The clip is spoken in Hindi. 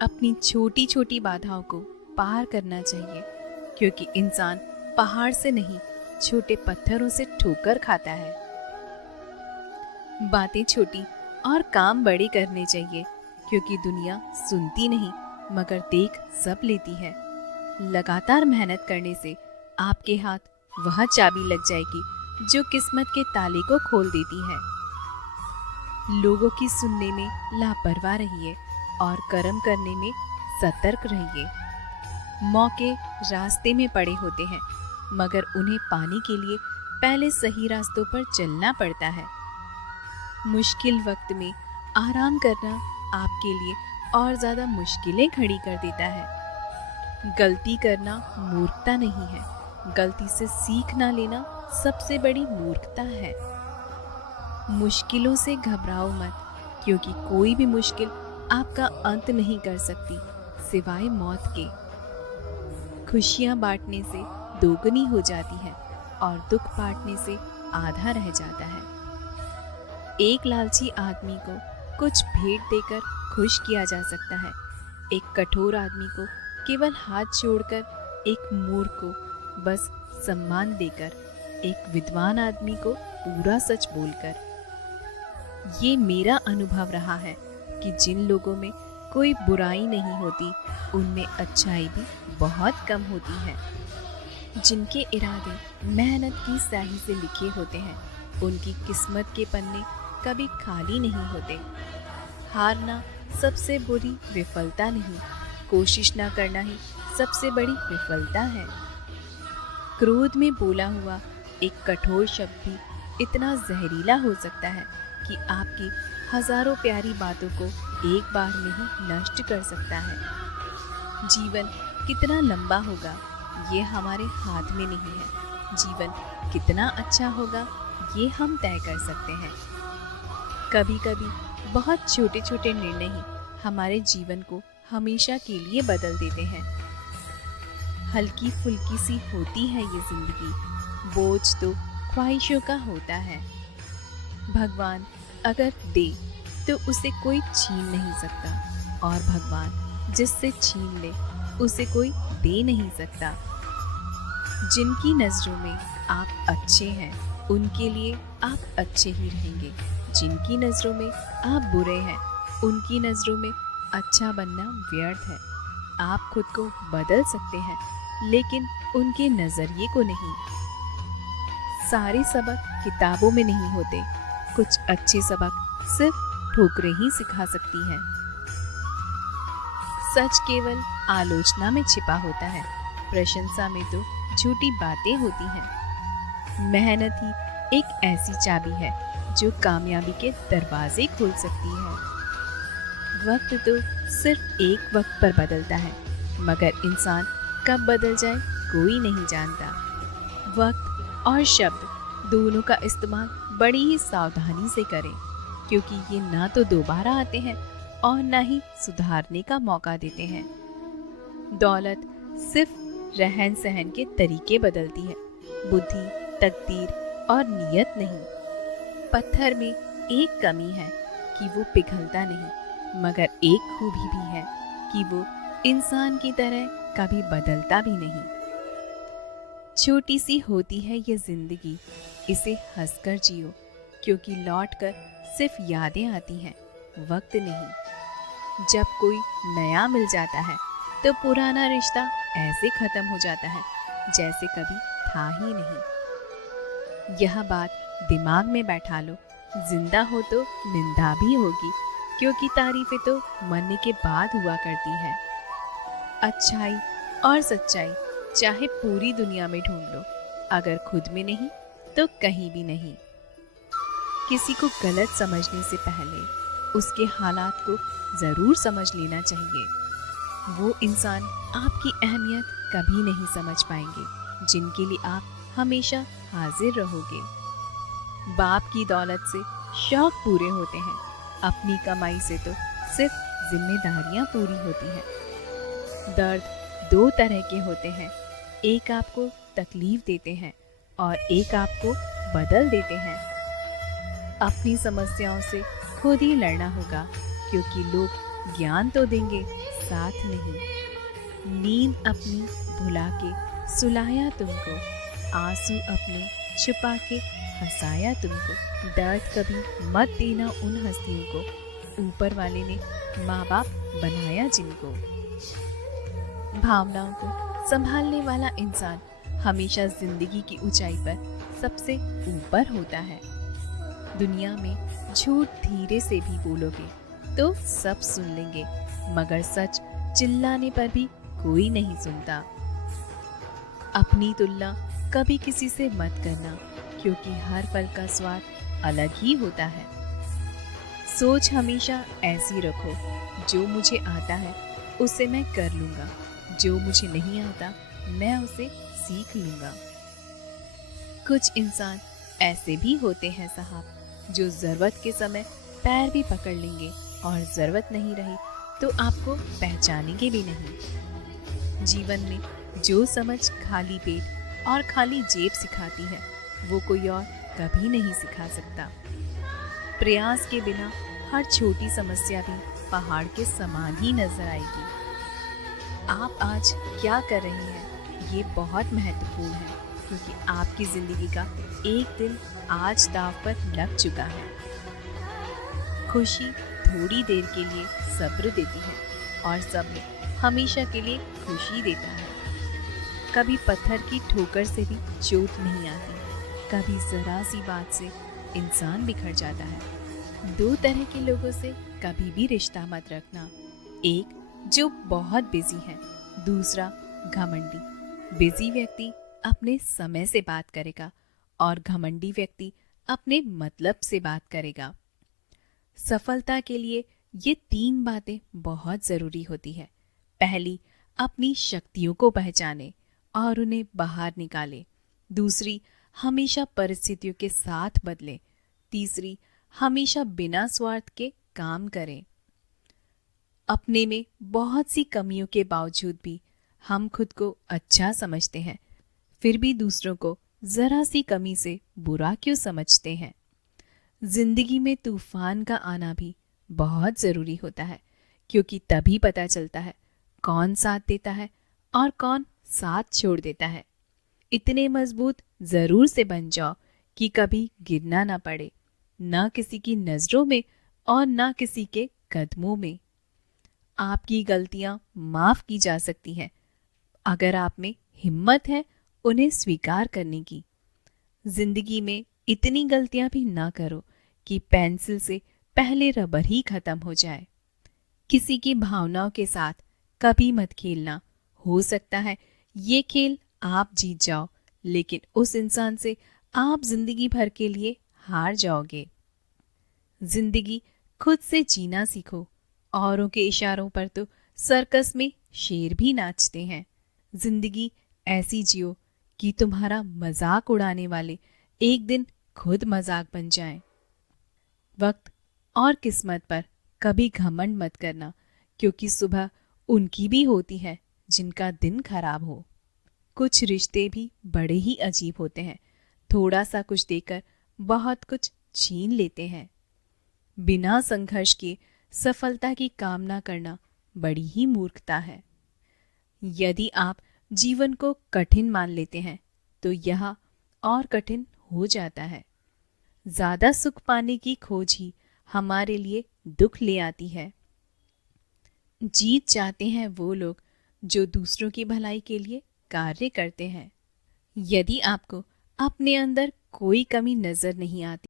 अपनी छोटी छोटी बाधाओं को पार करना चाहिए, क्योंकि इंसान पहाड़ से नहीं, छोटे पत्थरों से ठोकर खाता है। बातें छोटी और काम बड़े करने चाहिए, क्योंकि दुनिया सुनती नहीं मगर देख सब लेती है। लगातार मेहनत करने से आपके हाथ वह चाबी लग जाएगी जो किस्मत के ताले को खोल देती है। लोगों की सुनने में लापरवाह रहिए और कर्म करने में सतर्क रहिए। मौके रास्ते में पड़े होते हैं, मगर उन्हें पाने के लिए पहले सही रास्तों पर चलना पड़ता है। मुश्किल वक्त में आराम करना आपके लिए और ज़्यादा मुश्किलें खड़ी कर देता है। गलती करना मूर्खता नहीं है, गलती से सीख ना लेना सबसे बड़ी मूर्खता है। मुश्किलों से घबराओ मत, क्योंकि कोई भी मुश्किल आपका अंत नहीं कर सकती सिवाय मौत के। खुशियाँ बांटने से दोगुनी हो जाती है और दुख बांटने से आधा रह जाता है। एक लालची आदमी को कुछ भेंट देकर खुश किया जा सकता है। एक कठोर आदमी को केवल हाथ जोड़कर, एक मूर्ख को बस सम्मान देकर, एक विद्वान आदमी को पूरा सच बोलकर। ये मेरा अनुभव रहा है कि जिन लोगों में कोई बुराई नहीं होती, उनमें अच्छाई भी बहुत कम होती है। जिनके इरादे मेहनत की स्याही से लिखे होते हैं, उनकी किस्मत के पन्ने कभी खाली नहीं होते। हारना सबसे बुरी विफलता नहीं, कोशिश ना करना ही सबसे बड़ी विफलता है। क्रोध में बोला हुआ एक कठोर शब्द भी इतना जहरीला हो सकता है कि आपकी हजारों प्यारी बातों को एक बार में ही नष्ट कर सकता है। जीवन कितना लंबा होगा ये हमारे हाथ में नहीं है। जीवन कितना अच्छा होगा ये हम तय कर सकते हैं। कभी कभी बहुत छोटे छोटे निर्णय ही हमारे जीवन को हमेशा के लिए बदल देते हैं। हल्की फुल्की सी होती है ये जिंदगी, बोझ तो ख्वाहिशों का होता है। भगवान अगर दे तो उसे कोई छीन नहीं सकता, और भगवान जिससे छीन ले उसे कोई दे नहीं सकता। जिनकी नज़रों में आप अच्छे हैं, उनके लिए आप अच्छे ही रहेंगे। जिनकी नज़रों में आप बुरे हैं, उनकी नज़रों में अच्छा बनना व्यर्थ है। आप खुद को बदल सकते हैं, लेकिन उनके नज़रिए को नहीं। सारे सबक किताबों में नहीं होते, कुछ अच्छे सबक सिर्फ ठोकरें ही सिखा सकती हैं। सच केवल आलोचना में छिपा होता है, प्रशंसा में तो झूठी बातें होती हैं। मेहनत ही एक ऐसी चाबी है जो कामयाबी के दरवाजे खोल सकती है। वक्त तो सिर्फ एक वक्त पर बदलता है, मगर इंसान कब बदल जाए कोई नहीं जानता। वक्त और शब्द दोनों का इस्तेमाल बड़ी ही सावधानी से करें, क्योंकि ये ना तो दोबारा आते हैं और ना ही सुधारने का मौका देते हैं। दौलत सिर्फ रहन सहन के तरीके बदलती है, बुद्धि, तकदीर और नियत नहीं। पत्थर में एक कमी है कि वो पिघलता नहीं, मगर एक खूबी भी है कि वो इंसान की तरह कभी बदलता भी नहीं। छोटी सी होती है ये जिंदगी, इसे हंसकर जियो, क्योंकि लौटकर सिर्फ यादें आती हैं, वक्त नहीं। जब कोई नया मिल जाता है तो पुराना रिश्ता ऐसे खत्म हो जाता है जैसे कभी था ही नहीं। यह बात दिमाग में बैठा लो, जिंदा हो तो निंदा भी होगी, क्योंकि तारीफें तो मरने के बाद हुआ करती है। अच्छाई और सच्चाई चाहे पूरी दुनिया में ढूंढ लो, अगर खुद में नहीं तो कहीं भी नहीं। किसी को गलत समझने से पहले उसके हालात को ज़रूर समझ लेना चाहिए। वो इंसान आपकी अहमियत कभी नहीं समझ पाएंगे जिनके लिए आप हमेशा हाजिर रहोगे। बाप की दौलत से शौक पूरे होते हैं, अपनी कमाई से तो सिर्फ जिम्मेदारियां पूरी होती हैं। दर्द दो तरह के होते हैं, एक आपको तकलीफ देते हैं और एक आपको बदल देते हैं। अपनी समस्याओं से खुद ही लड़ना होगा, क्योंकि लोग ज्ञान तो देंगे, साथ नहीं। नींद अपनी भुला के सुलाया तुमको, आंसू अपने छुपा के हंसाया तुमको। दर्द कभी मत देना उन हस्तियों को, ऊपर वाले ने माँ बाप बनाया जिनको। भावनाओं को संभालने वाला इंसान हमेशा जिंदगी की ऊंचाई पर सबसे ऊपर होता है। दुनिया में झूठ धीरे से भी बोलोगे तो सब सुन लेंगे, मगर सच चिल्लाने पर भी कोई नहीं सुनता। अपनी तुलना कभी किसी से मत करना, क्योंकि हर फल का स्वाद अलग ही होता है। सोच हमेशा ऐसी रखो, जो मुझे आता है उसे मैं कर लूँगा, जो मुझे नहीं आता मैं उसे सीख लूँगा। कुछ इंसान ऐसे भी होते हैं साहब, जो ज़रूरत के समय पैर भी पकड़ लेंगे और ज़रूरत नहीं रही तो आपको पहचानेंगे भी नहीं। जीवन में जो समझ खाली पेट और खाली जेब सिखाती है, वो कोई और कभी नहीं सिखा सकता। प्रयास के बिना हर छोटी समस्या भी पहाड़ के समान ही नजर आएगी। आप आज क्या कर रहे हैं ये बहुत महत्वपूर्ण है, क्योंकि आपकी जिंदगी का एक दिन आज दांव पर लग चुका है। खुशी थोड़ी देर के लिए सब्र देती है और सब्र हमेशा के लिए खुशी देता है। कभी पत्थर की ठोकर से भी चोट नहीं आती, कभी जरा सी बात से इंसान बिखर जाता है। दो तरह के लोगों से कभी भी रिश्ता मत रखना, एक जो बहुत बिजी है, दूसरा घमंडी। बिजी व्यक्ति अपने समय से बात करेगा और घमंडी व्यक्ति अपने मतलब से बात करेगा। सफलता के लिए ये तीन बातें बहुत जरूरी होती है। पहली, अपनी शक्तियों को पहचाने और उन्हें बाहर निकाले। दूसरी, हमेशा परिस्थितियों के साथ बदले। तीसरी, हमेशा बिना स्वार्थ के काम करें। अपने में बहुत सी कमियों के बावजूद भी हम खुद को अच्छा समझते हैं, फिर भी दूसरों को जरा सी कमी से बुरा क्यों समझते हैं। जिंदगी में तूफान का आना भी बहुत जरूरी होता है, क्योंकि तभी पता चलता है कौन साथ देता है और कौन साथ छोड़ देता है। इतने मजबूत जरूर से बन जाओ कि कभी गिरना ना पड़े, ना किसी की नजरों में और ना किसी के कदमों में। आपकी गलतियां माफ की जा सकती हैं, अगर आप में हिम्मत है उन्हें स्वीकार करने की। जिंदगी में इतनी गलतियां भी ना करो कि पेंसिल से पहले रबर ही खत्म हो जाए। किसी की भावनाओं के साथ कभी मत खेलना। हो सकता है ये खेल आप जीत जाओ, लेकिन उस इंसान से आप जिंदगी भर के लिए हार जाओगे। जिंदगी खुद से जीना सीखो। औरों के इशारों पर तो सर्कस में शेर भी नाचते हैं। जिंदगी ऐसी जियो कि तुम्हारा मजाक उड़ाने वाले एक दिन खुद मजाक बन जाएं। वक्त और किस्मत पर कभी घमंड मत करना, क्योंकि सुबह उनकी भी होती है जिनका दिन खराब हो। कुछ रिश्ते भी बड़े ही अजीब होते हैं, थोड़ा सा कुछ देकर बहुत कुछ छीन लेते हैं। बिना संघर्ष के सफलता की कामना करना बड़ी ही मूर्खता है। यदि आप जीवन को कठिन मान लेते हैं तो यह और कठिन हो जाता है। ज्यादा सुख पाने की खोज ही हमारे लिए दुख ले आती है। जीत जाते हैं वो लोग जो दूसरों की भलाई के लिए कार्य करते हैं। यदि आपको अपने अंदर कोई कमी नजर नहीं आती